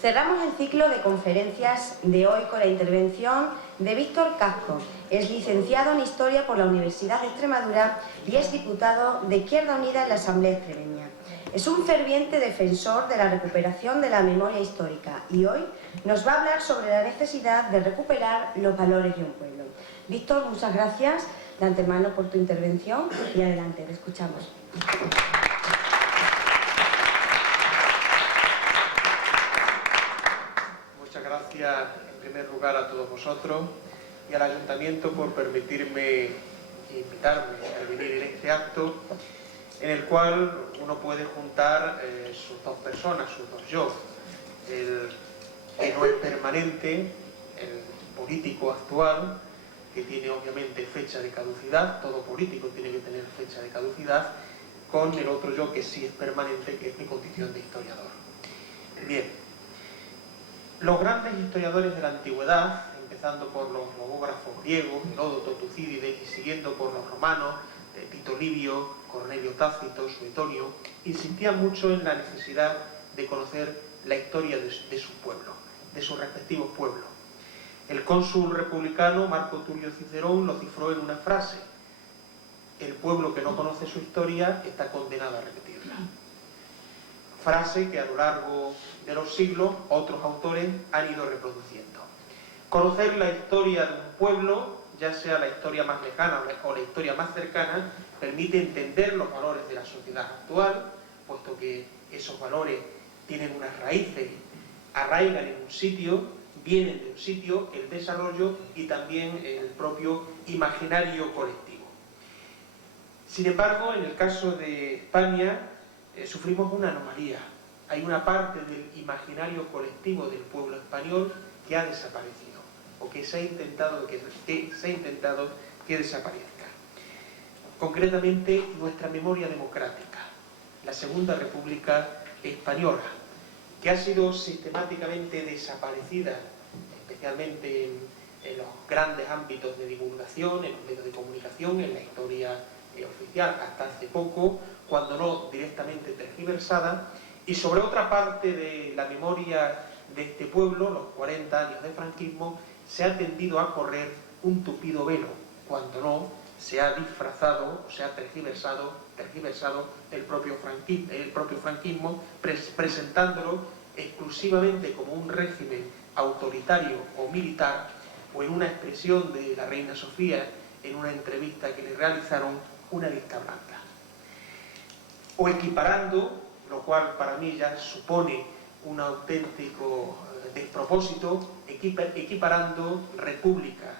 Cerramos el ciclo de conferencias de hoy con la intervención de Víctor Casco. Es licenciado en Historia por la Universidad de Extremadura y es diputado de Izquierda Unida en la Asamblea Extremeña. Es un ferviente defensor de la recuperación de la memoria histórica y hoy nos va a hablar sobre la necesidad de recuperar los valores de un pueblo. Víctor, muchas gracias de antemano por tu intervención y adelante, te escuchamos. Muchas gracias en primer lugar a todos vosotros y al Ayuntamiento por permitirme invitarme a venir en este acto en el cual uno puede juntar sus dos personas, sus dos yo, el que no es permanente, el político actual, que tiene obviamente fecha de caducidad, todo político tiene que tener fecha de caducidad, con el otro yo que sí es permanente, que es mi condición de historiador. Bien, los grandes historiadores de la antigüedad, empezando por los logógrafos griegos, Heródoto, Tucídides, y siguiendo por los romanos, Tito Livio, Cornelio Tácito, Suetonio, insistían mucho en la necesidad de conocer la historia de su pueblo, de sus respectivos pueblos. El cónsul republicano Marco Tulio Cicerón lo cifró en una frase: el pueblo que no conoce su historia está condenado a repetirla. Frase que a lo largo de los siglos otros autores han ido reproduciendo. Conocer la historia de un pueblo, ya sea la historia más lejana o la historia más cercana, permite entender los valores de la sociedad actual, puesto que esos valores tienen unas raíces, arraigan en un sitio, vienen de un sitio, el desarrollo y también el propio imaginario colectivo. Sin embargo, en el caso de España, sufrimos una anomalía. Hay una parte del imaginario colectivo del pueblo español que ha desaparecido, o que se ha intentado que desaparezca. Concretamente, nuestra memoria democrática, la Segunda República Española, que ha sido sistemáticamente desaparecida, especialmente en los grandes ámbitos de divulgación, en los medios de comunicación, en la historia oficial, hasta hace poco, cuando no directamente tergiversada, y sobre otra parte de la memoria de este pueblo, los 40 años de franquismo, se ha tendido a correr un tupido velo, cuando no se ha disfrazado o se ha tergiversado el propio franquismo, presentándolo exclusivamente como un régimen autoritario o militar, o en una expresión de la reina Sofía en una entrevista que le realizaron, una lista blanca. O equiparando, lo cual para mí ya supone un auténtico despropósito, equiparando república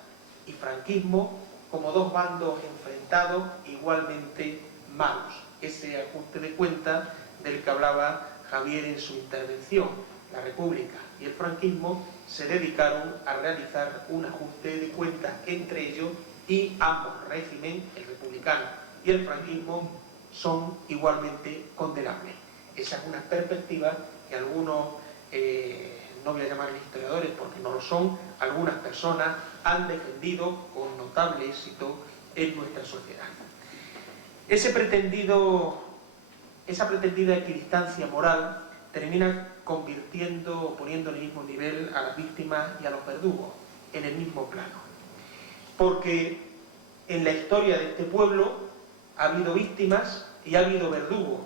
y franquismo como dos bandos enfrentados igualmente malos. Ese ajuste de cuenta del que hablaba Javier en su intervención. La república y el franquismo se dedicaron a realizar un ajuste de cuentas entre ellos, y ambos regímenes, el republicano y el franquismo, son igualmente condenables. Esa es una perspectiva que algunos, no voy a llamarles historiadores porque no lo son, algunas personas han defendido con notable éxito en nuestra sociedad. Esa pretendida equidistancia moral termina poniendo en el mismo nivel a las víctimas y a los verdugos, en el mismo plano. Porque en la historia de este pueblo ha habido víctimas y ha habido verdugos.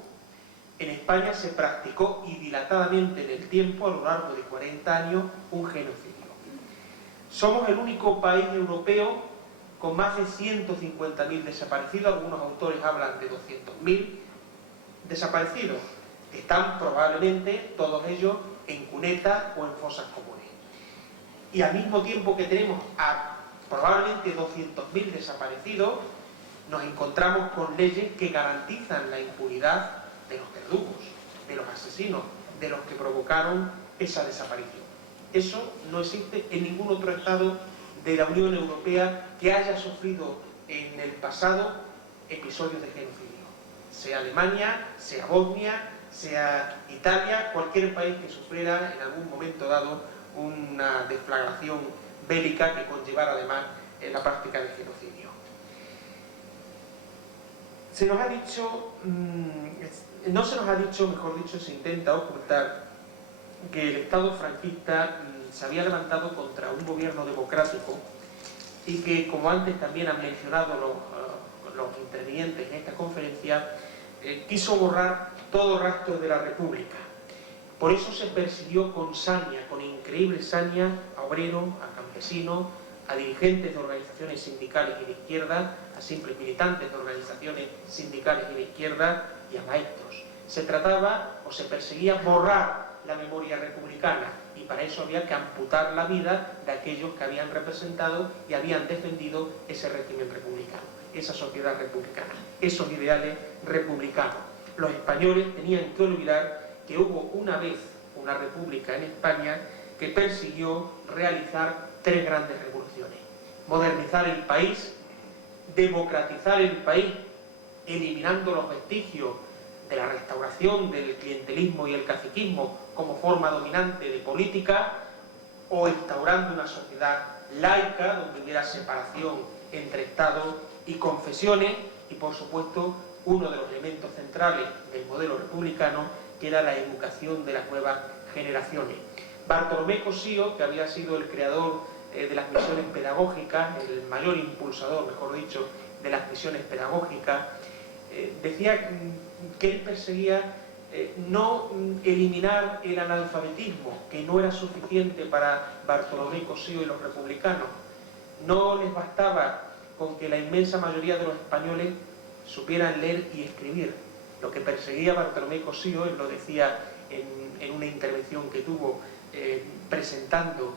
En España se practicó y dilatadamente en el tiempo, a lo largo de 40 años, un genocidio. Somos el único país europeo con más de 150.000 desaparecidos, algunos autores hablan de 200.000 desaparecidos. Están probablemente todos ellos en cunetas o en fosas comunes. Y al mismo tiempo que tenemos a probablemente 200.000 desaparecidos, nos encontramos con leyes que garantizan la impunidad de los verdugos, de los asesinos, de los que provocaron esa desaparición. Eso no existe en ningún otro Estado de la Unión Europea que haya sufrido en el pasado episodios de genocidio. Sea Alemania, sea Bosnia, sea Italia, cualquier país que sufriera en algún momento dado una deflagración bélica que conllevara además la práctica de genocidio. Se nos ha dicho, no se nos ha dicho, mejor dicho, se intenta ocultar que el Estado franquista se había levantado contra un gobierno democrático y que, como antes también han mencionado los intervinientes en esta conferencia, quiso borrar todo rastro de la República. Por eso se persiguió con saña, con increíble saña, a obreros, a campesinos, a dirigentes de organizaciones sindicales y de izquierda, a simples militantes de organizaciones sindicales y de izquierda y a maestros. Se trataba o se perseguía borrar la memoria republicana y para eso había que amputar la vida de aquellos que habían representado y habían defendido ese régimen republicano, esa sociedad republicana, esos ideales republicanos. Los españoles tenían que olvidar que hubo una vez una república en España que persiguió realizar tres grandes revoluciones: modernizar el país, democratizar el país, eliminando los vestigios de la restauración del clientelismo y el caciquismo como forma dominante de política, o instaurando una sociedad laica donde hubiera separación entre Estado y confesiones y, por supuesto, uno de los elementos centrales del modelo republicano, que era la educación de las nuevas generaciones. Bartolomé Cosío, que había sido el creador de las misiones pedagógicas, el mayor impulsador, mejor dicho, de las misiones pedagógicas, decía que él perseguía no eliminar el analfabetismo, que no era suficiente para Bartolomé Cosío y los republicanos. No les bastaba con que la inmensa mayoría de los españoles supieran leer y escribir. Lo que perseguía Bartolomé Cosío, él lo decía en una intervención que tuvo presentando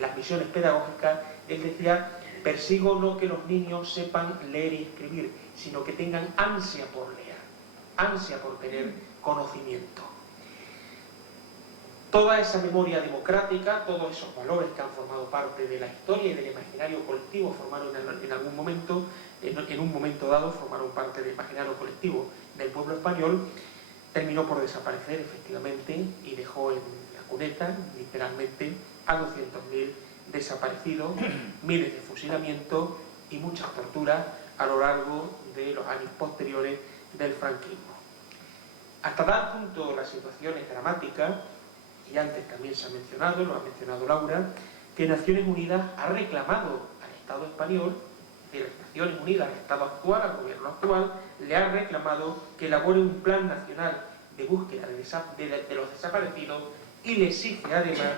las misiones pedagógicas, él decía: persigo no que los niños sepan leer y escribir, sino que tengan ansia por leer, ansia por tener conocimiento. Toda esa memoria democrática, todos esos valores que han formado parte de la historia y del imaginario colectivo, formaron en algún momento, en un momento dado, formaron parte del imaginario colectivo del pueblo español, terminó por desaparecer efectivamente y dejó en la cuneta, literalmente, a 200.000 desaparecidos, miles de fusilamientos y muchas torturas a lo largo de los años posteriores del franquismo. Hasta tal punto la situación es dramática, y antes también se ha mencionado, lo ha mencionado Laura, que Naciones Unidas ha reclamado al Estado español, es decir, Naciones Unidas, al Estado actual, al gobierno actual, le ha reclamado que elabore un plan nacional de búsqueda de los desaparecidos y le exige además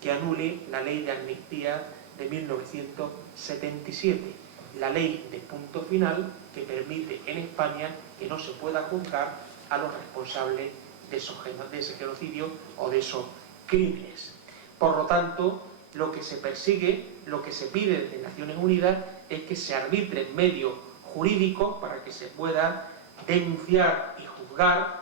que anule la ley de amnistía de 1977, la ley de punto final que permite en España que no se pueda juzgar a los responsables de ese genocidio o de esos crímenes. Por lo tanto, lo que se persigue, lo que se pide desde Naciones Unidas es que se arbitren medios jurídicos para que se pueda denunciar y juzgar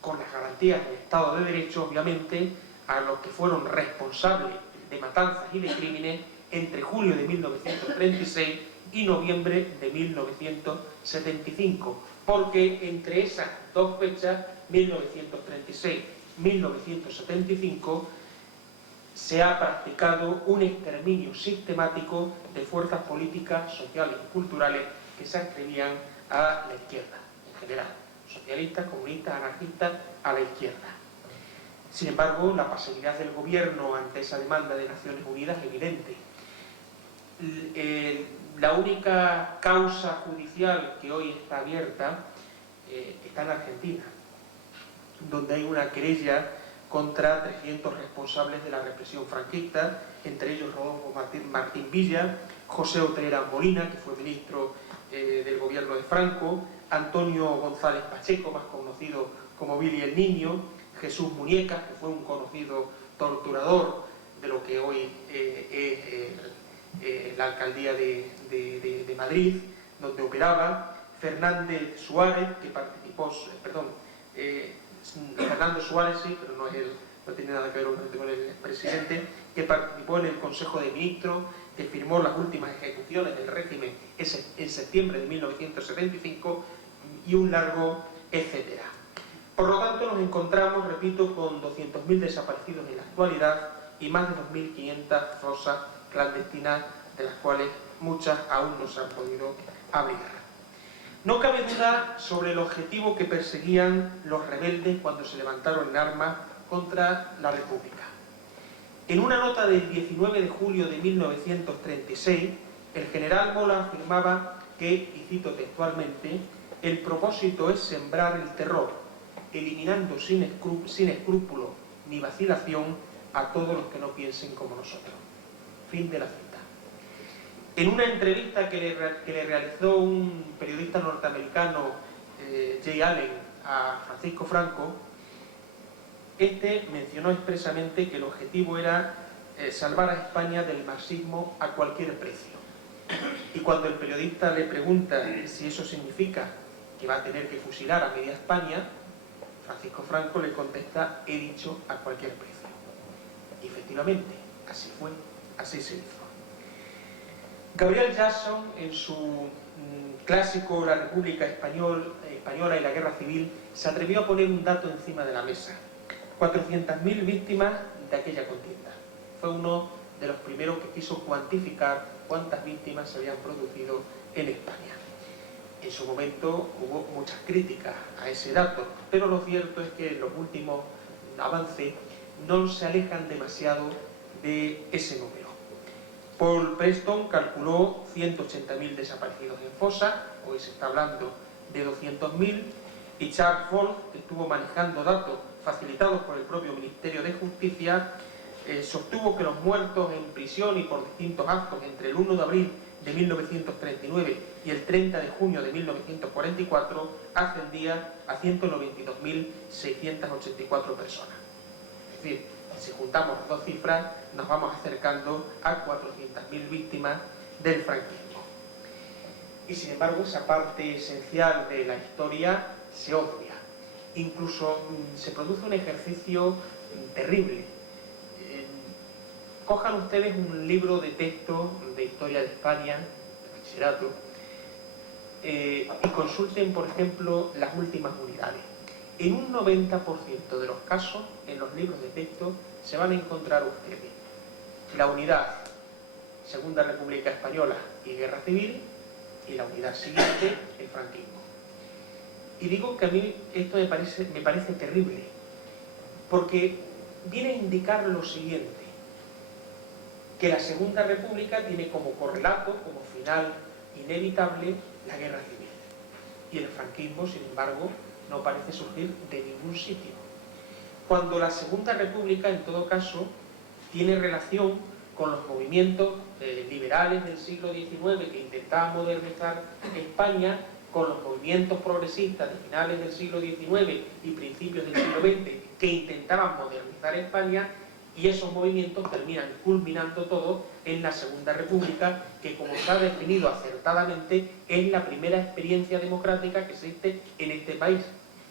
con las garantías del Estado de Derecho, obviamente, a los que fueron responsables de matanzas y de crímenes entre julio de 1936 y noviembre de 1975, porque entre esas dos fechas, 1936-1975, se ha practicado un exterminio sistemático de fuerzas políticas, sociales y culturales que se adscribían a la izquierda, en general, socialistas, comunistas, anarquistas, a la izquierda. Sin embargo, la pasividad del gobierno ante esa demanda de Naciones Unidas es evidente. La única causa judicial que hoy está abierta está en Argentina, donde hay una querella contra 300 responsables de la represión franquista, entre ellos Rodolfo Martín Villa, José Otrera Molina, que fue ministro del gobierno de Franco, Antonio González Pacheco, más conocido como Billy el Niño, Jesús Muñecas, que fue un conocido torturador de lo que hoy es la alcaldía de Madrid, donde operaba, Fernando Suárez, que participó, Fernando Suárez, sí, pero no es él, no tiene nada que ver con el presidente, que participó en el Consejo de Ministros, que firmó las últimas ejecuciones del régimen en septiembre de 1975, y un largo etcétera. Por lo tanto, nos encontramos, repito, con 200.000 desaparecidos en la actualidad y más de 2.500 fosas clandestinas, de las cuales muchas aún no se han podido abrigar. No cabe duda sobre el objetivo que perseguían los rebeldes cuando se levantaron en armas contra la República. En una nota del 19 de julio de 1936, el general Mola afirmaba que, y cito textualmente, el propósito es sembrar el terror, eliminando sin escrúpulo ni vacilación a todos los que no piensen como nosotros. Fin de la cita. En una entrevista que le realizó un periodista norteamericano, Jay Allen, a Francisco Franco, este mencionó expresamente que el objetivo era salvar a España del marxismo a cualquier precio. Y cuando el periodista le pregunta si eso significa que va a tener que fusilar a media España, Francisco Franco le contesta: he dicho a cualquier precio. Y efectivamente, así fue, así se hizo. Gabriel Jackson, en su clásico La República Española y la Guerra Civil, se atrevió a poner un dato encima de la mesa: 400.000 víctimas de aquella contienda. Fue uno de los primeros que quiso cuantificar cuántas víctimas se habían producido en España. En su momento hubo muchas críticas a ese dato, pero lo cierto es que los últimos avances no se alejan demasiado de ese número. Paul Preston calculó 180.000 desaparecidos en fosas, hoy se está hablando de 200.000, y Charles Wolf, que estuvo manejando datos facilitados por el propio Ministerio de Justicia, sostuvo que los muertos en prisión y por distintos actos entre el 1 de abril de 1939 y el 30 de junio de 1944 ascendía a 192.684 personas. Es decir, si juntamos las dos cifras, nos vamos acercando a 400.000 víctimas del franquismo. Y sin embargo, esa parte esencial de la historia se obvia. Incluso se produce un ejercicio terrible. Cojan ustedes un libro de texto de historia de España, de bachillerato, y consulten, por ejemplo, las últimas unidades. En un 90% de los casos, en los libros de texto, se van a encontrar ustedes la unidad Segunda República Española y Guerra Civil, y la unidad siguiente, el franquismo. Y digo que a mí esto me parece terrible, porque viene a indicar lo siguiente: que la Segunda República tiene como correlato, como final inevitable, la Guerra Civil. Y el franquismo, sin embargo, no parece surgir de ningún sitio. Cuando la Segunda República, en todo caso, tiene relación con los movimientos liberales del siglo XIX que intentaban modernizar España, con los movimientos progresistas de finales del siglo XIX y principios del siglo XX que intentaban modernizar España, y esos movimientos terminan culminando todo en la Segunda República, que, como se ha definido acertadamente, es la primera experiencia democrática que existe en este país,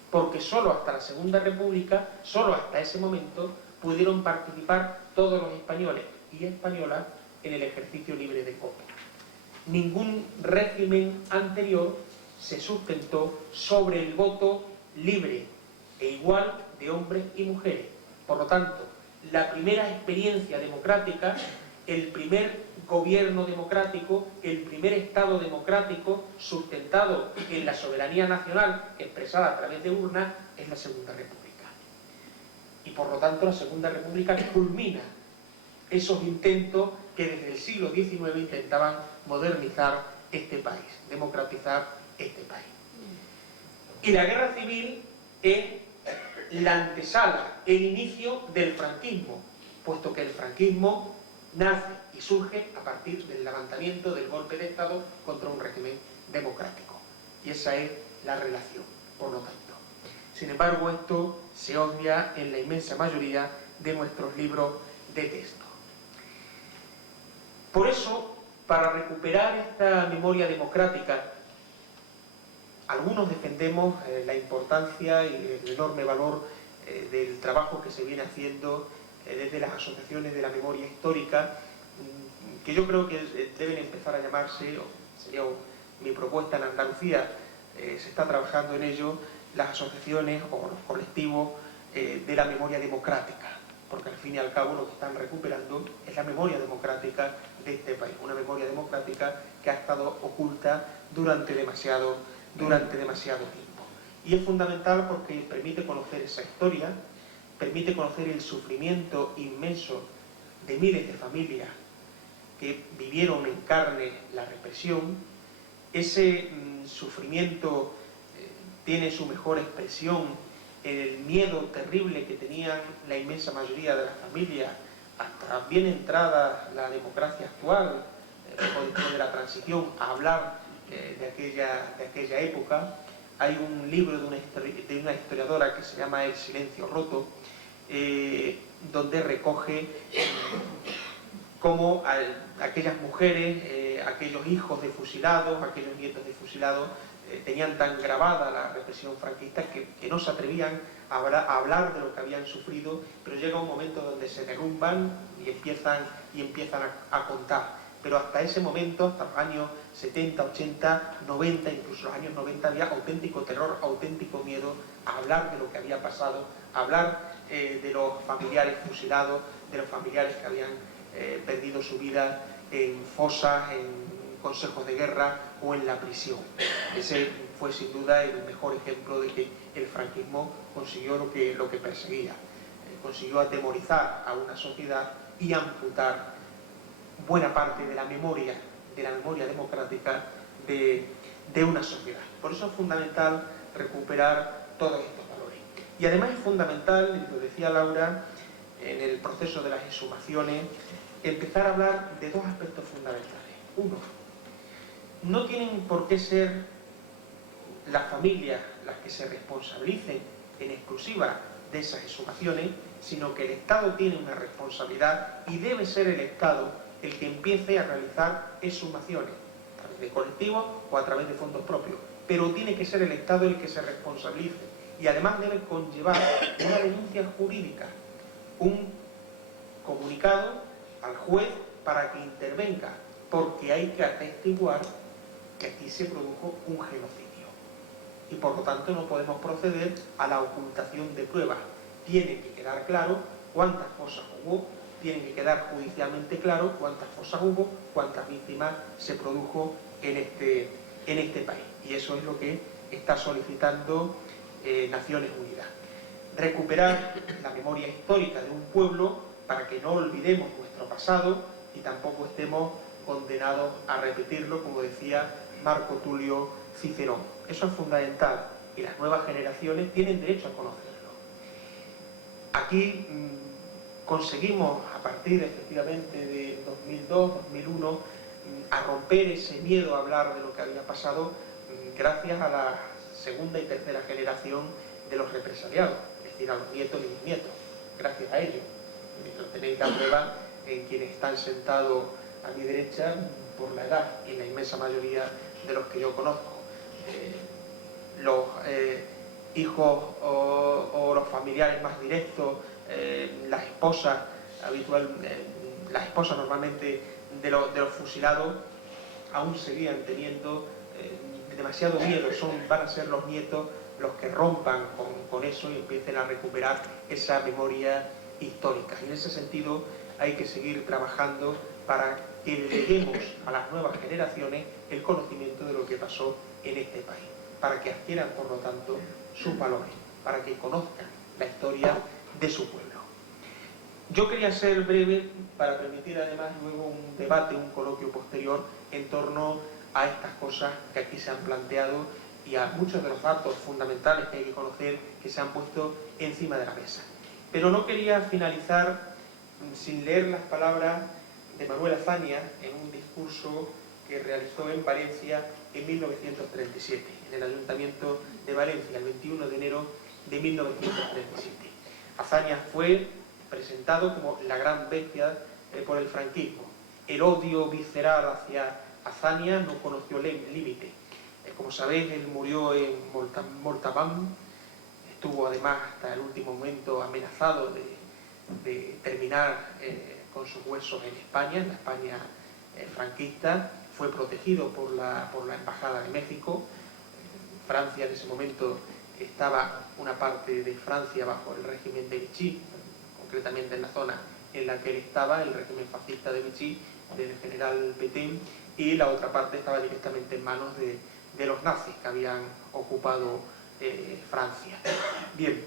porque solo hasta la Segunda República, solo hasta ese momento, pudieron participar todos los españoles y españolas en el ejercicio libre de voto. Ningún régimen anterior se sustentó sobre el voto libre e igual de hombres y mujeres. Por lo tanto, la primera experiencia democrática, el primer gobierno democrático, el primer Estado democrático sustentado en la soberanía nacional expresada a través de urnas, es la Segunda República. Y por lo tanto la Segunda República culmina esos intentos que desde el siglo XIX intentaban modernizar este país, democratizar este país. Y la Guerra Civil es la antesala, el inicio del franquismo, puesto que el franquismo nace y surge a partir del levantamiento del golpe de Estado contra un régimen democrático. Y esa es la relación, por lo tanto. Sin embargo, esto se obvia en la inmensa mayoría de nuestros libros de texto. Por eso, para recuperar esta memoria democrática, algunos defendemos la importancia y el enorme valor del trabajo que se viene haciendo desde las asociaciones de la memoria histórica, que yo creo que deben empezar a llamarse, o sería mi propuesta en Andalucía, se está trabajando en ello, las asociaciones o los colectivos de la memoria democrática, porque al fin y al cabo lo que están recuperando es la memoria democrática de este país, una memoria democrática que ha estado oculta durante demasiado tiempo. Y es fundamental porque permite conocer esa historia, permite conocer el sufrimiento inmenso de miles de familias que vivieron en carne la represión. Ese sufrimiento tiene su mejor expresión en el miedo terrible que tenían la inmensa mayoría de las familias, hasta bien entrada la democracia actual, o después de la transición, a hablar de aquella época. Hay un libro de una historiadora que se llama El silencio roto, donde recoge cómo aquellas mujeres, aquellos hijos de fusilados, aquellos nietos de fusilados, tenían tan grabada la represión franquista que no se atrevían a hablar de lo que habían sufrido, pero llega un momento donde se derrumban y empiezan a contar. Pero hasta ese momento, hasta los años 70, 80, 90, incluso los años 90, había auténtico terror, auténtico miedo a hablar de lo que había pasado, a hablar de los familiares fusilados, de los familiares que habían perdido su vida en fosas, en consejos de guerra o en la prisión. Ese fue sin duda el mejor ejemplo de que el franquismo consiguió lo que perseguía. Consiguió atemorizar a una sociedad y amputar buena parte de la memoria democrática de una sociedad. Por eso es fundamental recuperar todos estos valores. Y además es fundamental, lo decía Laura, en el proceso de las exhumaciones, empezar a hablar de dos aspectos fundamentales. Uno, no tienen por qué ser las familias las que se responsabilicen en exclusiva de esas exhumaciones, sino que el Estado tiene una responsabilidad y debe ser el Estado el que empiece a realizar exhumaciones, a través de colectivos o a través de fondos propios. Pero tiene que ser el Estado el que se responsabilice y además debe conllevar una denuncia jurídica, un comunicado al juez para que intervenga, porque hay que atestiguar que aquí se produjo un genocidio. Y por lo tanto no podemos proceder a la ocultación de pruebas. Tiene que quedar claro cuántas fosas hubo, tiene que quedar judicialmente claro cuántas fosas hubo, cuántas víctimas se produjo en este país. Y eso es lo que está solicitando Naciones Unidas. Recuperar la memoria histórica de un pueblo para que no olvidemos nuestro pasado y tampoco estemos condenados a repetirlo, como decía Marco Tulio Cicerón. Eso es fundamental y las nuevas generaciones tienen derecho a conocerlo. Aquí conseguimos, a partir efectivamente de 2002, 2001, a romper ese miedo a hablar de lo que había pasado gracias a la segunda y tercera generación de los represaliados, es decir, a los nietos y bisnietos, gracias a ellos. Lo tenéis la prueba en quienes están sentados a mi derecha por la edad y la inmensa mayoría de los que yo conozco. Los hijos o los familiares más directos, las esposas las esposas normalmente de los fusilados aún seguían teniendo demasiado miedo. Van a ser los nietos los que rompan con eso y empiecen a recuperar esa memoria histórica. Y en ese sentido hay que seguir trabajando para que leguemos a las nuevas generaciones el conocimiento de lo que pasó en este país, para que adquieran, por lo tanto, sus valores, para que conozcan la historia de su pueblo. Yo quería ser breve para permitir además luego un debate, un coloquio posterior en torno a estas cosas que aquí se han planteado y a muchos de los datos fundamentales que hay que conocer que se han puesto encima de la mesa. Pero no quería finalizar sin leer las palabras de Manuel Azaña en un discurso que realizó en Valencia en 1937, en el Ayuntamiento de Valencia, el 21 de enero de 1937. Azaña fue presentado como la gran bestia por el franquismo. El odio visceral hacia Azaña no conoció límite. Como sabéis, él murió en Mortavam, estuvo además hasta el último momento amenazado de terminar con sus huesos en España, en la España franquista. Fue protegido por la Embajada de México. Francia en ese momento estaba una parte de Francia bajo el régimen de Vichy, concretamente en la zona en la que él estaba, el régimen fascista de Vichy, del general Pétain, y la otra parte estaba directamente en manos de los nazis que habían ocupado Francia. Bien,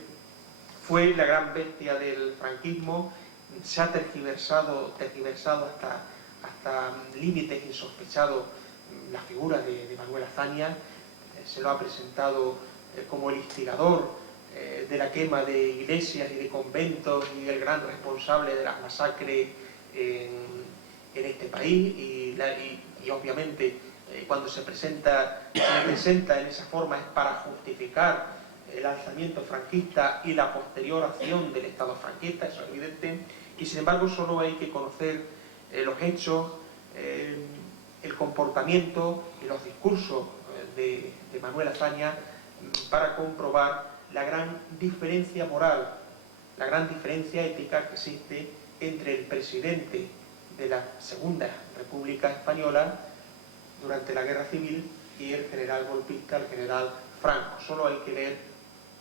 fue la gran bestia del franquismo, se ha tergiversado hasta límites insospechados la figura de Manuel Azaña. Se lo ha presentado como el instigador de la quema de iglesias y de conventos y el gran responsable de las masacres en este país, y obviamente cuando se presenta en esa forma es para justificar el alzamiento franquista y la posterior acción del Estado franquista, eso es evidente, y sin embargo solo hay que conocer los hechos, el comportamiento y los discursos de Manuel Azaña para comprobar la gran diferencia moral, la gran diferencia ética que existe entre el presidente de la Segunda República Española durante la Guerra Civil y el general golpista, el general Franco. Solo hay que leer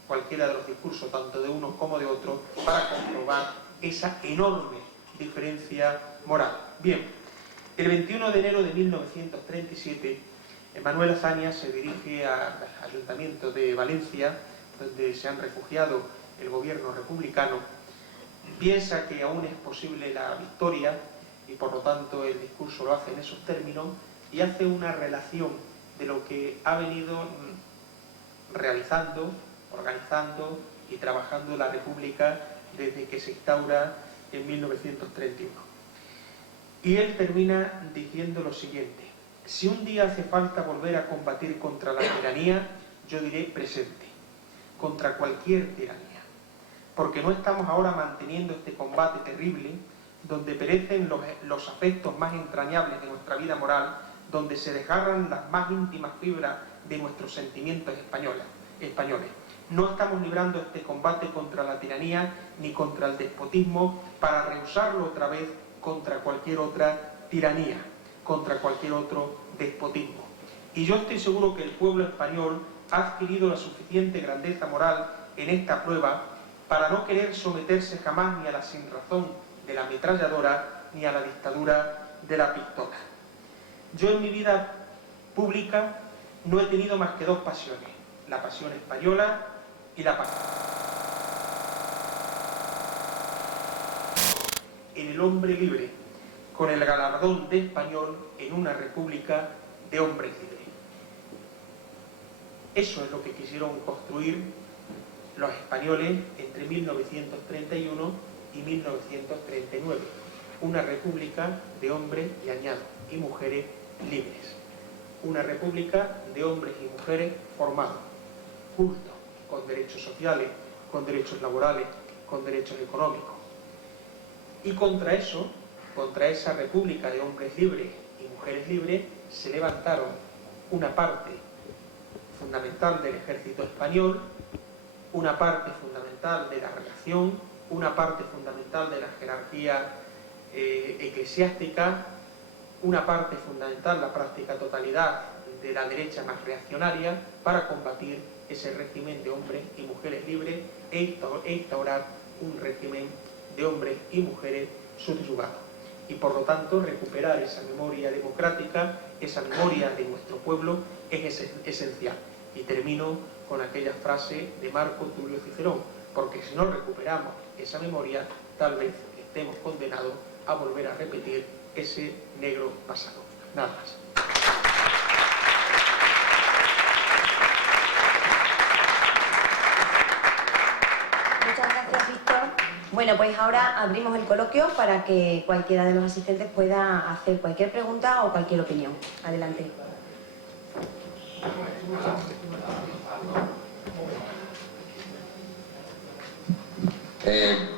cualquiera de los discursos, tanto de uno como de otro, para comprobar esa enorme diferencia moral. Bien, el 21 de enero de 1937, Manuel Azaña se dirige al Ayuntamiento de Valencia, donde se han refugiado el gobierno republicano, piensa que aún es posible la victoria y por lo tanto el discurso lo hace en esos términos y hace una relación de lo que ha venido realizando, organizando y trabajando la República desde que se instaura en 1931. Y él termina diciendo lo siguiente: si un día hace falta volver a combatir contra la tiranía, yo diré presente, contra cualquier tiranía, porque no estamos ahora manteniendo este combate terrible donde perecen los afectos más entrañables de nuestra vida moral, donde se desgarran las más íntimas fibras de nuestros sentimientos españoles. No estamos librando este combate contra la tiranía ni contra el despotismo para rehusarlo otra vez contra cualquier otra tiranía, contra cualquier otro despotismo. Y yo estoy seguro que el pueblo español ha adquirido la suficiente grandeza moral en esta prueba para no querer someterse jamás ni a la sinrazón de la ametralladora ni a la dictadura de la pistola. Yo en mi vida pública no he tenido más que dos pasiones: la pasión española y la pasión en el hombre libre, con el galardón de español en una república de hombres libres. Eso es lo que quisieron construir los españoles entre 1931 y 1939, una república de hombres, y añado, y mujeres libres, una república de hombres y mujeres formados, cultos, con derechos sociales, con derechos laborales, con derechos económicos. Y contra eso, contra esa república de hombres libres y mujeres libres, se levantaron una parte fundamental del ejército español, una parte fundamental de la relación, una parte fundamental de la jerarquía eclesiástica, una parte fundamental, la práctica totalidad de la derecha más reaccionaria, para combatir ese régimen de hombres y mujeres libres e instaurar un régimen de hombres y mujeres subyugados. Y por lo tanto recuperar esa memoria democrática, esa memoria de nuestro pueblo, es esencial. Y termino con aquella frase de Marco Tulio Cicerón: porque si no recuperamos esa memoria, tal vez estemos condenados a volver a repetir ese negro pasado. Nada más. Muchas gracias, Víctor. Bueno, pues ahora abrimos el coloquio para que cualquiera de los asistentes pueda hacer cualquier pregunta o cualquier opinión. Adelante.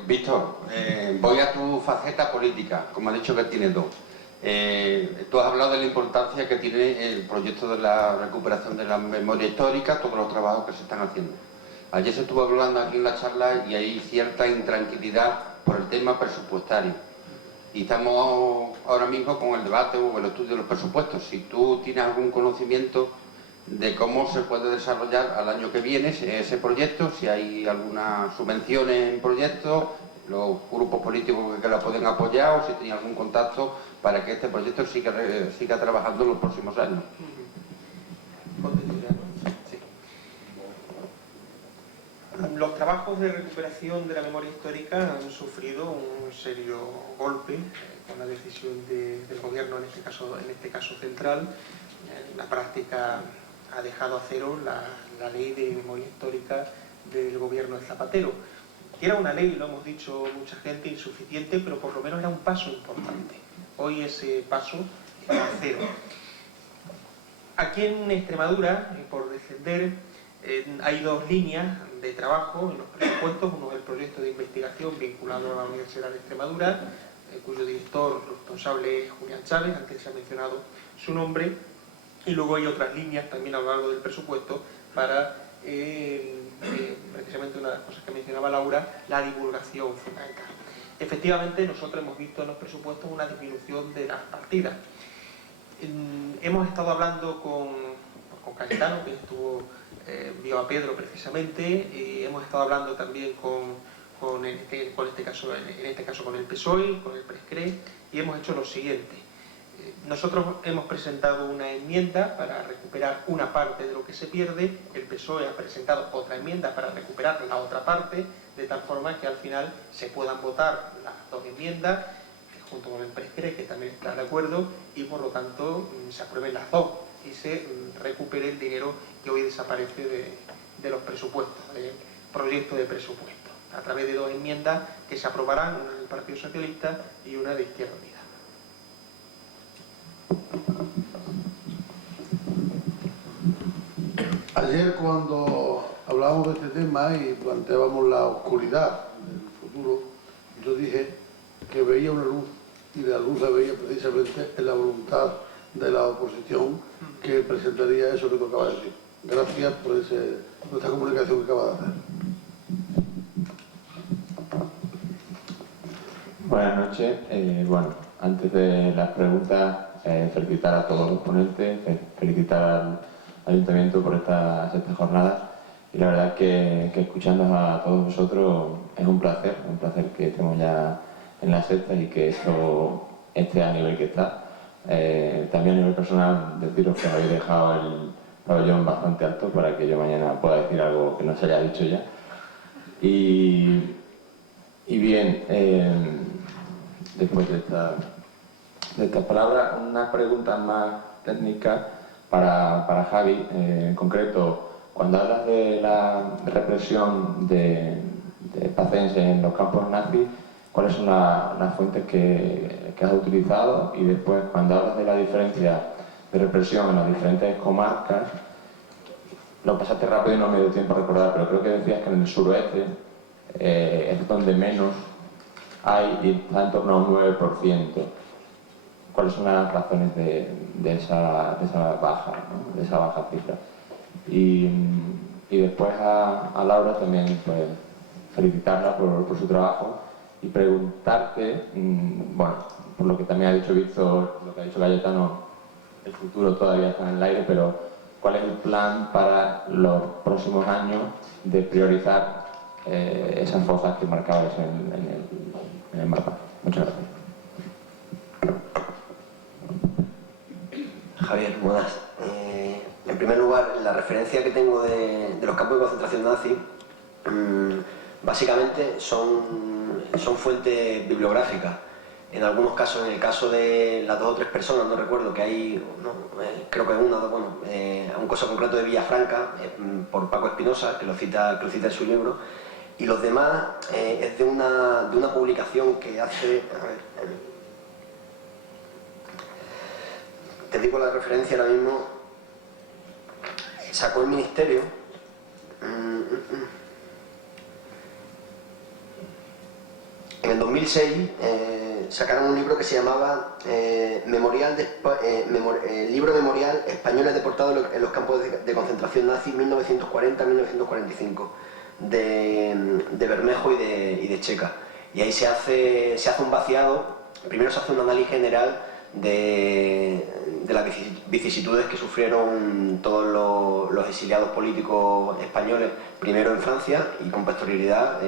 Víctor, voy a tu faceta política, como has dicho que tiene dos. Tú has hablado de la importancia que tiene el proyecto de la recuperación de la memoria histórica, todos los trabajos que se están haciendo. Ayer se estuvo hablando aquí en la charla y hay cierta intranquilidad por el tema presupuestario. Y estamos ahora mismo con el debate o el estudio de los presupuestos. Si tú tienes algún conocimiento de cómo se puede desarrollar al año que viene ese proyecto, si hay alguna subvención en proyectos, los grupos políticos que la pueden apoyar, o si tiene algún contacto para que este proyecto siga trabajando en los próximos años. Los trabajos de recuperación de la memoria histórica han sufrido un serio golpe con la decisión del gobierno, en este caso central. En la práctica ha dejado a cero la ley de memoria histórica del gobierno de Zapatero. Que era una ley, lo hemos dicho mucha gente, insuficiente, pero por lo menos era un paso importante. Hoy ese paso está a cero. Aquí en Extremadura, por defender, hay dos líneas de trabajo en los presupuestos. Uno es el proyecto de investigación vinculado a la Universidad de Extremadura, cuyo director responsable es Julián Chávez, antes se ha mencionado su nombre, y luego hay otras líneas también a lo largo del presupuesto para, precisamente una de las cosas que mencionaba Laura, la divulgación fundamental. Efectivamente, nosotros hemos visto en los presupuestos una disminución de las partidas. Hemos estado hablando con Cayetano, que vio a Pedro precisamente, hemos estado hablando también en este caso con el PSOE, con el Prescre, y hemos hecho lo siguiente. Nosotros hemos presentado una enmienda para recuperar una parte de lo que se pierde, el PSOE ha presentado otra enmienda para recuperar la otra parte, de tal forma que al final se puedan votar las dos enmiendas, junto con el Prescre, que también está de acuerdo, y por lo tanto se aprueben las dos y se recupere el dinero que hoy desaparece de los presupuestos, del proyecto de presupuesto, a través de dos enmiendas que se aprobarán, una del Partido Socialista y una de Izquierda Unida. Ayer, cuando hablábamos de este tema y planteábamos la oscuridad del futuro, yo dije que veía una luz, y la luz la veía precisamente en la voluntad de la oposición, que presentaría eso que tú acabas de decir. Gracias por esta comunicación que acabas de hacer. Buenas noches. Bueno, antes de las preguntas, felicitar a todos los ponentes, felicitar al Ayuntamiento por esta sexta jornada, y la verdad que escuchándonos a todos vosotros es un placer que estemos ya en la sexta y que esto esté a nivel que está. También a nivel personal, deciros que habéis dejado el pabellón bastante alto para que yo mañana pueda decir algo que no se haya dicho ya. Y bien, después de estas palabras, unas preguntas más técnicas para Javi. En concreto, cuando hablas de la represión de pacenses en los campos nazis, ¿cuáles son las fuentes que has utilizado? Y después, cuando hablas de la diferencia de represión en las diferentes comarcas, lo pasaste rápido y no me dio tiempo a recordar, pero creo que decías que en el suroeste es donde menos hay, y está en torno a un 9%. ¿Cuáles son las razones de esa baja, ¿no? De esa baja cifra? Y después a Laura también, pues, felicitarla por su trabajo y preguntarte, bueno, por lo que también ha dicho Víctor, lo que ha dicho Cayetano, el futuro todavía está en el aire, pero ¿cuál es el plan para los próximos años de priorizar esas fosas que marcabas en el mapa? Muchas gracias. Javier, buenas. En primer lugar, la referencia que tengo de los campos de concentración nazi, básicamente son fuentes bibliográficas. En algunos casos, en el caso de las 2 o 3 personas, no recuerdo, que hay, creo que una, bueno, un caso concreto de Villafranca, por Paco Espinosa, que lo cita en su libro, y los demás es de una publicación que hace... A ver, te digo la referencia ahora mismo, sacó el Ministerio, en el 2006 sacaron un libro que se llamaba Libro Memorial Españoles deportados en los campos de concentración nazi 1940-1945, de Bermejo y de Checa. Y ahí se hace un vaciado. Primero se hace un análisis general de las vicisitudes que sufrieron todos los exiliados políticos españoles, primero en Francia y con posterioridad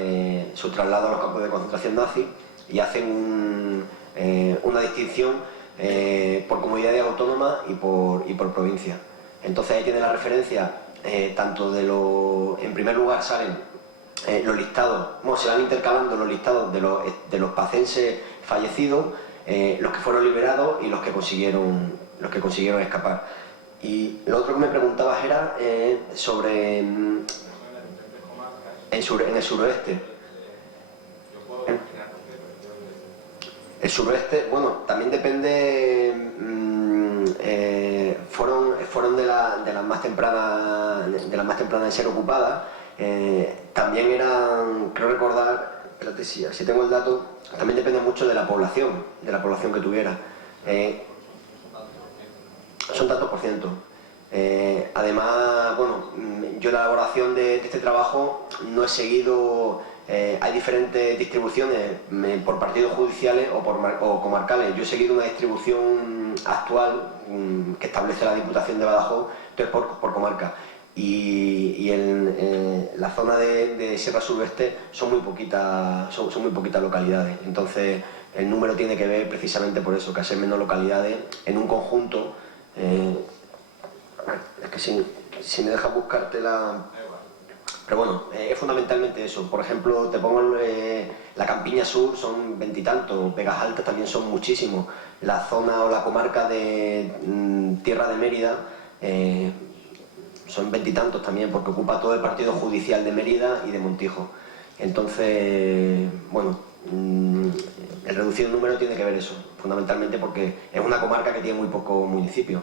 su traslado a los campos de concentración nazi, y hacen una distinción por comunidades autónomas y por provincia. Entonces ahí tiene la referencia tanto en primer lugar salen los listados, bueno, se van intercalando los listados de los pacenses fallecidos, los que fueron liberados y los que consiguieron escapar. Y lo otro que me preguntabas era sobre en el suroeste. El suroeste, bueno, también depende, fueron de las más tempranas en ser ocupadas. También eran, creo recordar, espérate si tengo el dato, también depende mucho de la población que tuviera. Son tantos por ciento. Además, bueno, yo en la elaboración de este trabajo no he seguido, hay diferentes distribuciones por partidos judiciales o comarcales. Yo he seguido una distribución actual que establece la Diputación de Badajoz, entonces por comarca. Y en la zona de Sierra Suroeste son muy poquitas localidades. Entonces el número tiene que ver precisamente por eso, que al ser menos localidades en un conjunto. Es que si me dejas buscarte la... Pero bueno, es fundamentalmente eso. Por ejemplo, te pongo la Campiña Sur, son 20 y tantos, Vegas Altas también son muchísimos. La zona o la comarca de Tierra de Mérida son 20 y tantos también, porque ocupa todo el partido judicial de Mérida y de Montijo. Entonces, bueno, el reducido número tiene que ver eso, fundamentalmente porque es una comarca que tiene muy pocos municipios.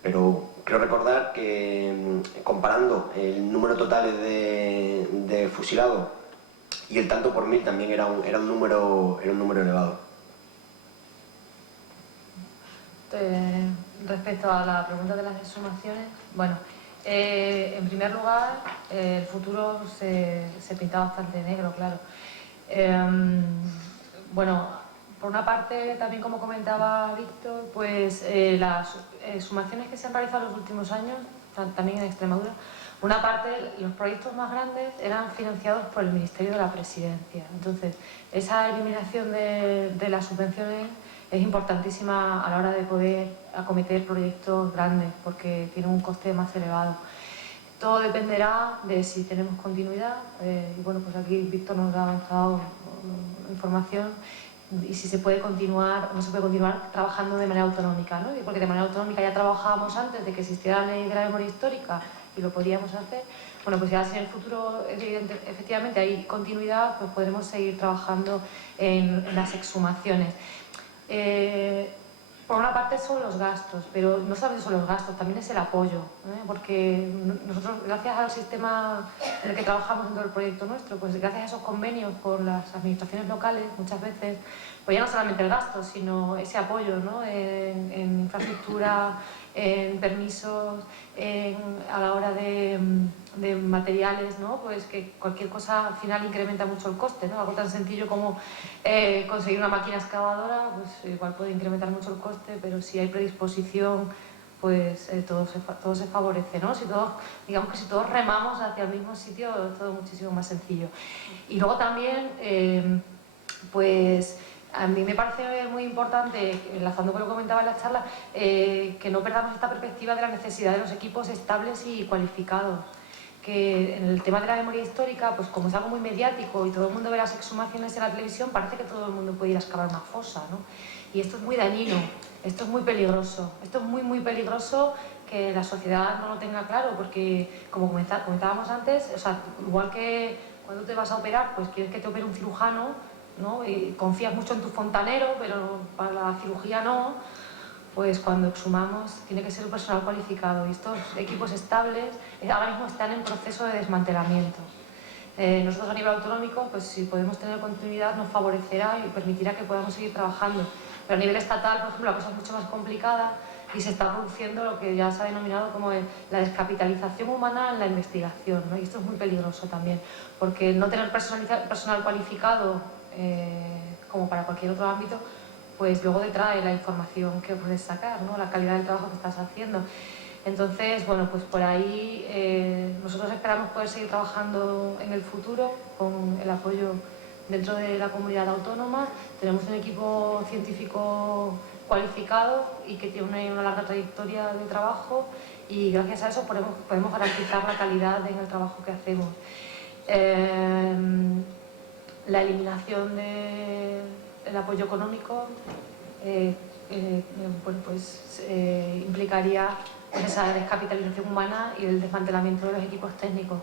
Pero creo recordar que comparando el número total de fusilados y el tanto por mil también era un número elevado. Respecto a la pregunta de las exhumaciones, bueno, en primer lugar, el futuro se pinta bastante negro, claro. Bueno, por una parte, también como comentaba Víctor, pues las exhumaciones que se han realizado en los últimos años, también en Extremadura, una parte, los proyectos más grandes eran financiados por el Ministerio de la Presidencia. Entonces, esa eliminación de las subvenciones es importantísima a la hora de poder acometer proyectos grandes, porque tienen un coste más elevado. Todo dependerá de si tenemos continuidad, y bueno, pues aquí Víctor nos ha avanzado información, y si se puede continuar o no se puede continuar trabajando de manera autonómica, ¿no? Porque de manera autonómica ya trabajábamos antes de que existiera la ley de la memoria histórica y lo podíamos hacer. Bueno, pues ya si en el futuro efectivamente hay continuidad, pues podremos seguir trabajando en las exhumaciones. Por una parte son los gastos, pero no solamente son los gastos, también es el apoyo, porque nosotros, gracias al sistema en el que trabajamos en todo el proyecto nuestro, pues gracias a esos convenios con las administraciones locales, muchas veces, pues ya no solamente el gasto, sino ese apoyo, ¿no? en infraestructura, en permisos, a la hora de materiales, ¿no? Pues que cualquier cosa al final incrementa mucho el coste, ¿no? Algo tan sencillo como conseguir una máquina excavadora, pues igual puede incrementar mucho el coste, pero si hay predisposición, pues todo se favorece, ¿no? Digamos que si todos remamos hacia el mismo sitio, es todo muchísimo más sencillo. Y luego también, pues a mí me parece muy importante, enlazando con lo que comentaba en la charla, que no perdamos esta perspectiva de la necesidad de los equipos estables y cualificados. Que en el tema de la memoria histórica, pues como es algo muy mediático y todo el mundo ve las exhumaciones en la televisión, parece que todo el mundo puede ir a excavar una fosa, ¿no? Y esto es muy dañino, esto es muy peligroso, esto es muy, muy peligroso que la sociedad no lo tenga claro, porque como comentábamos antes, o sea, igual que cuando te vas a operar, pues quieres que te opere un cirujano, ¿no? Y confías mucho en tu fontanero, pero para la cirugía no. Pues cuando exhumamos tiene que ser un personal cualificado y estos equipos estables ahora mismo están en proceso de desmantelamiento. Nosotros a nivel autonómico, pues si podemos tener continuidad nos favorecerá y permitirá que podamos seguir trabajando, pero a nivel estatal, por ejemplo, la cosa es mucho más complicada y se está produciendo lo que ya se ha denominado como la descapitalización humana en la investigación, ¿no? Y esto es muy peligroso también, porque no tener personal cualificado como para cualquier otro ámbito, pues luego detrae la información que puedes sacar, ¿no? La calidad del trabajo que estás haciendo. Entonces, bueno, pues por ahí nosotros esperamos poder seguir trabajando en el futuro con el apoyo dentro de la comunidad autónoma. Tenemos un equipo científico cualificado y que tiene una larga trayectoria de trabajo y gracias a eso podemos garantizar la calidad en el trabajo que hacemos. la eliminación del apoyo económico bueno, pues, implicaría pues, esa descapitalización humana y el desmantelamiento de los equipos técnicos.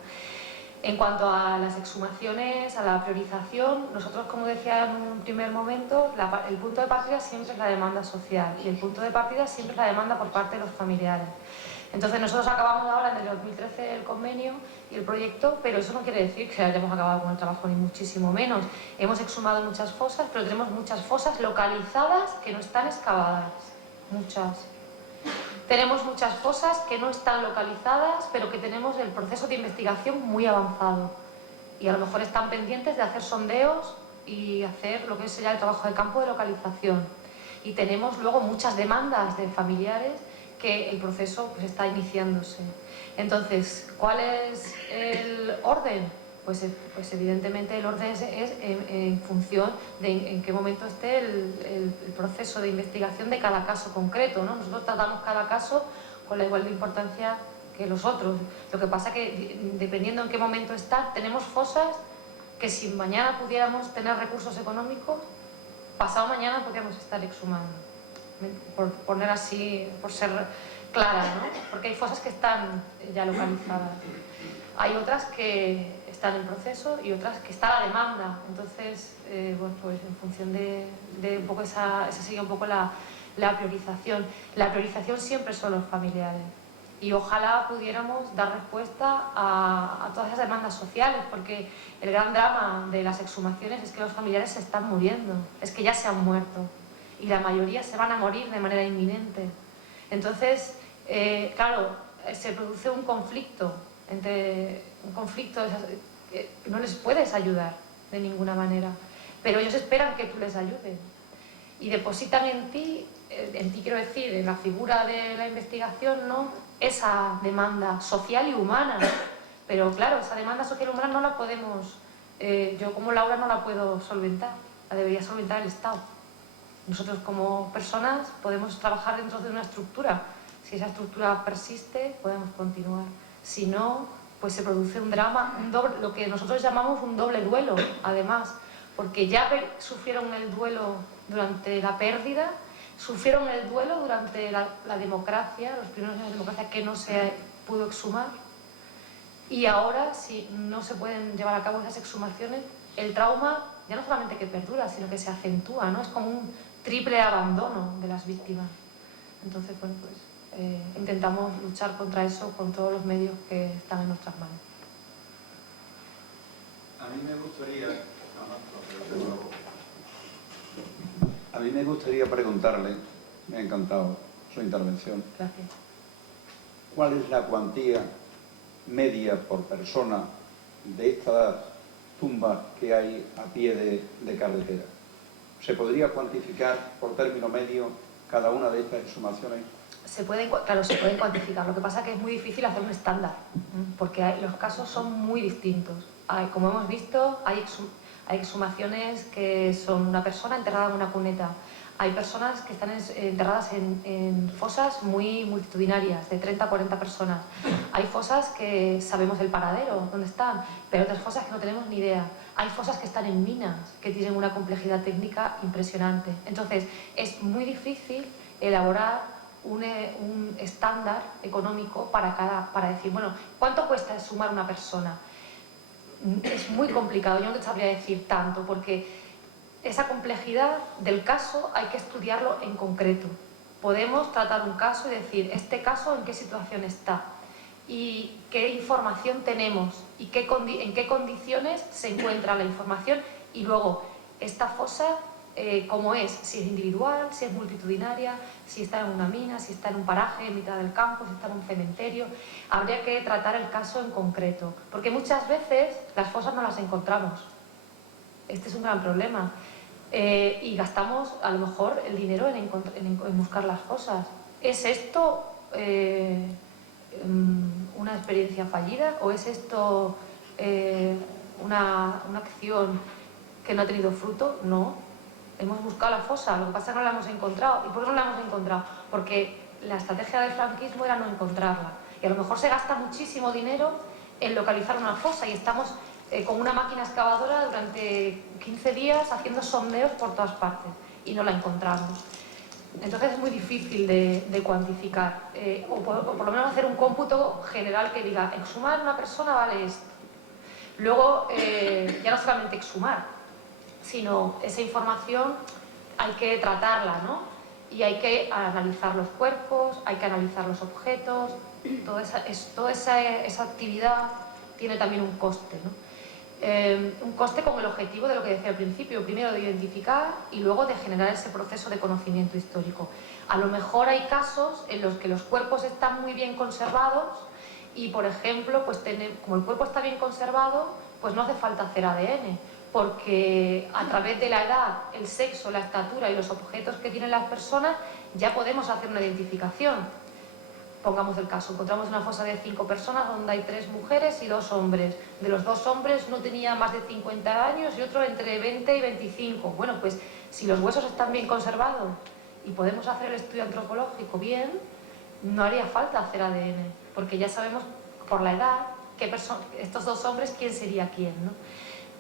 En cuanto a las exhumaciones, a la priorización, nosotros, como decía en un primer momento, el punto de partida siempre es la demanda social y el punto de partida siempre es la demanda por parte de los familiares. Entonces nosotros acabamos ahora en el 2013 el convenio y el proyecto, pero eso no quiere decir que hayamos acabado con el trabajo, ni muchísimo menos. Hemos exhumado muchas fosas, pero tenemos muchas fosas localizadas que no están excavadas, muchas. Tenemos muchas fosas que no están localizadas, pero que tenemos el proceso de investigación muy avanzado. Y a lo mejor están pendientes de hacer sondeos y hacer lo que sería el trabajo de campo de localización. Y tenemos luego muchas demandas de familiares que el proceso pues, está iniciándose. Entonces, ¿cuál es el orden? Pues evidentemente el orden es en función de en qué momento esté el proceso de investigación de cada caso concreto, ¿no? Nosotros tratamos cada caso con la igual de importancia que los otros. Lo que pasa que, dependiendo en qué momento está, tenemos fosas que si mañana pudiéramos tener recursos económicos, pasado mañana podríamos estar exhumando. Por poner así, por ser clara, ¿no? Porque hay fosas que están ya localizadas. Hay otras que están en proceso y otras que está la demanda. Entonces, bueno, pues en función de un poco esa sería un poco la priorización. La priorización siempre son los familiares. Y ojalá pudiéramos dar respuesta a todas esas demandas sociales, porque el gran drama de las exhumaciones es que los familiares se están muriendo, es que ya se han muerto. Y la mayoría se van a morir de manera inminente. Entonces, claro, se produce un conflicto, no les puedes ayudar de ninguna manera, pero ellos esperan que tú les ayudes. Y depositan en ti quiero decir, en la figura de la investigación, ¿no? Esa demanda social y humana. Pero claro, esa demanda social y humana no la podemos, yo como Laura no la puedo solventar, la debería solventar el Estado. Nosotros como personas podemos trabajar dentro de una estructura. Si esa estructura persiste, podemos continuar. Si no, pues se produce un drama, lo que nosotros llamamos un doble duelo, además. Porque ya sufrieron el duelo durante la pérdida, sufrieron el duelo durante la democracia, los primeros años de democracia que no se pudo exhumar. Y ahora, si no se pueden llevar a cabo esas exhumaciones, el trauma ya no solamente que perdura, sino que se acentúa, ¿no? Es como un triple abandono de las víctimas. Entonces, bueno, pues intentamos luchar contra eso con todos los medios que están en nuestras manos. A mí me gustaría preguntarle, me ha encantado su intervención. Gracias. ¿Cuál es la cuantía media por persona de estas tumbas que hay a pie de carretera? ¿Se podría cuantificar por término medio cada una de estas exhumaciones? Claro, se pueden cuantificar. Lo que pasa es que es muy difícil hacer un estándar, porque los casos son muy distintos. Como hemos visto, hay exhumaciones que son una persona enterrada en una cuneta. Hay personas que están enterradas en fosas muy multitudinarias, de 30 a 40 personas. Hay fosas que sabemos el paradero, dónde están, pero otras fosas que no tenemos ni idea. Hay fosas que están en minas, que tienen una complejidad técnica impresionante. Entonces, es muy difícil elaborar un estándar económico para decir, bueno, ¿cuánto cuesta exhumar una persona? Es muy complicado, yo no te sabría decir tanto, porque esa complejidad del caso hay que estudiarlo en concreto. Podemos tratar un caso y decir, este caso en qué situación está y qué información tenemos y en qué condiciones se encuentra la información, y luego esta fosa cómo es, si es individual, si es multitudinaria, si está en una mina, si está en un paraje en mitad del campo, si está en un cementerio. Habría que tratar el caso en concreto, porque muchas veces las fosas no las encontramos. Este es un gran problema. Y gastamos a lo mejor el dinero en buscar las fosas. ¿Es esto una experiencia fallida o es esto una acción que no ha tenido fruto? No. Hemos buscado la fosa, lo que pasa es que no la hemos encontrado. ¿Y por qué no la hemos encontrado? Porque la estrategia del franquismo era no encontrarla. Y a lo mejor se gasta muchísimo dinero en localizar una fosa y estamos con una máquina excavadora durante 15 días haciendo sondeos por todas partes y no la encontramos. Entonces es muy difícil de cuantificar, o por lo menos hacer un cómputo general que diga, exhumar una persona vale esto. Luego, ya no solamente exhumar, sino esa información hay que tratarla, ¿no? Y hay que analizar los cuerpos, hay que analizar los objetos, toda esa actividad tiene también un coste, ¿no? Un coste con el objetivo de lo que decía al principio, primero de identificar y luego de generar ese proceso de conocimiento histórico. A lo mejor hay casos en los que los cuerpos están muy bien conservados y, por ejemplo, pues como el cuerpo está bien conservado, pues no hace falta hacer ADN, porque a través de la edad, el sexo, la estatura y los objetos que tienen las personas ya podemos hacer una identificación. Pongamos el caso, encontramos una fosa de 5 personas donde hay 3 mujeres y 2 hombres. De los 2 hombres uno tenía más de 50 años y otro entre 20 y 25. Bueno, pues si los huesos están bien conservados y podemos hacer el estudio antropológico bien, no haría falta hacer ADN, porque ya sabemos por la edad estos 2 hombres quién sería quién, ¿no?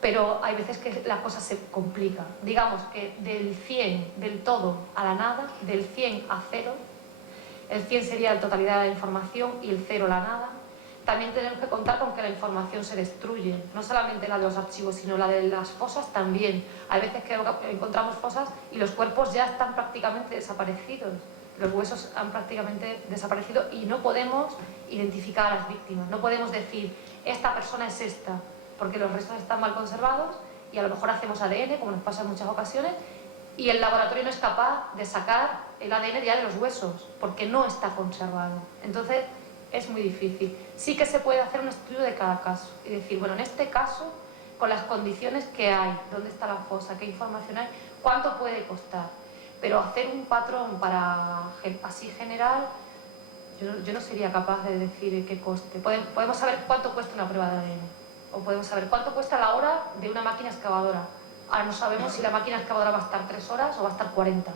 Pero hay veces que la cosa se complica. Digamos que del 100, del todo a la nada, del 100 a 0, el 100 sería la totalidad de la información y el 0 la nada. También tenemos que contar con que la información se destruye, no solamente la de los archivos, sino la de las fosas también. Hay veces que encontramos fosas y los cuerpos ya están prácticamente desaparecidos, los huesos han prácticamente desaparecido y no podemos identificar a las víctimas, no podemos decir, esta persona es esta, porque los restos están mal conservados y a lo mejor hacemos ADN, como nos pasa en muchas ocasiones, y el laboratorio no es capaz de sacar el ADN ya de los huesos, porque no está conservado. Entonces, es muy difícil. Sí que se puede hacer un estudio de cada caso y decir, bueno, en este caso, con las condiciones que hay, dónde está la fosa, qué información hay, cuánto puede costar. Pero hacer un patrón para así general, yo no sería capaz de decir qué coste. Podemos saber cuánto cuesta una prueba de ADN, o podemos saber cuánto cuesta la hora de una máquina excavadora. Ahora no sabemos si la máquina excavadora va a estar 3 horas o va a estar 40.